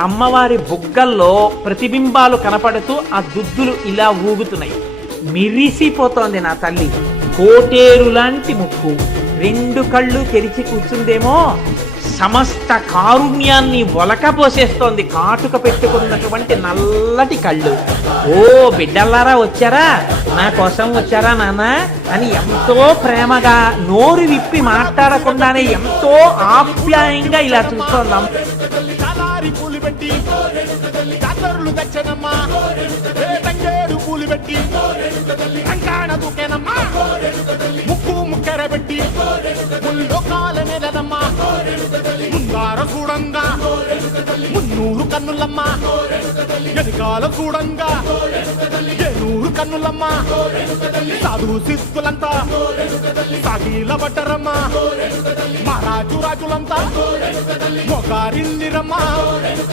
అమ్మవారి బుగ్గల్లో ప్రతిబింబాలు కనపడుతూ ఆ దుద్దులు ఇలా ఊగుతున్నాయి. మిరిసిపోతోంది నా తల్లి. కోటేరు లాంటి ముక్కు, రెండు కళ్ళు తెరిచి కూర్చుందేమో, సమస్త కారుణ్యాన్ని ఒలకపోసేస్తోంది. కాటుక పెట్టుకున్నటువంటి నల్లటి కళ్ళు. ఓ బిడ్డల్లారా వచ్చారా, నా కోసం వచ్చారా నాన్న అని ఎంతో ప్రేమగా నోరు విప్పి మాట్లాడకుండానే ఎంతో ఆప్యాయంగా ఇలా చూస్తోందాం. పూలు పెట్టి కాకరులు తెచ్చనమ్మా, తంగేడు పూలు పెట్టి అంకాణ దూకేనమ్మా, ముక్కు ముక్కెర పెట్టి ముల్లోకాల నెలనమ్మా, ముందార చూడంగా మున్నూరు కన్నులమ్మా, ఎనకాల చూడంగా ఏనూరు కన్నులమ్మా, సాధు సిద్ధులంతా సాగిల పడ్డరమ్మా, మహారాజు రాజులంతా మొగారిందిరమ్మా.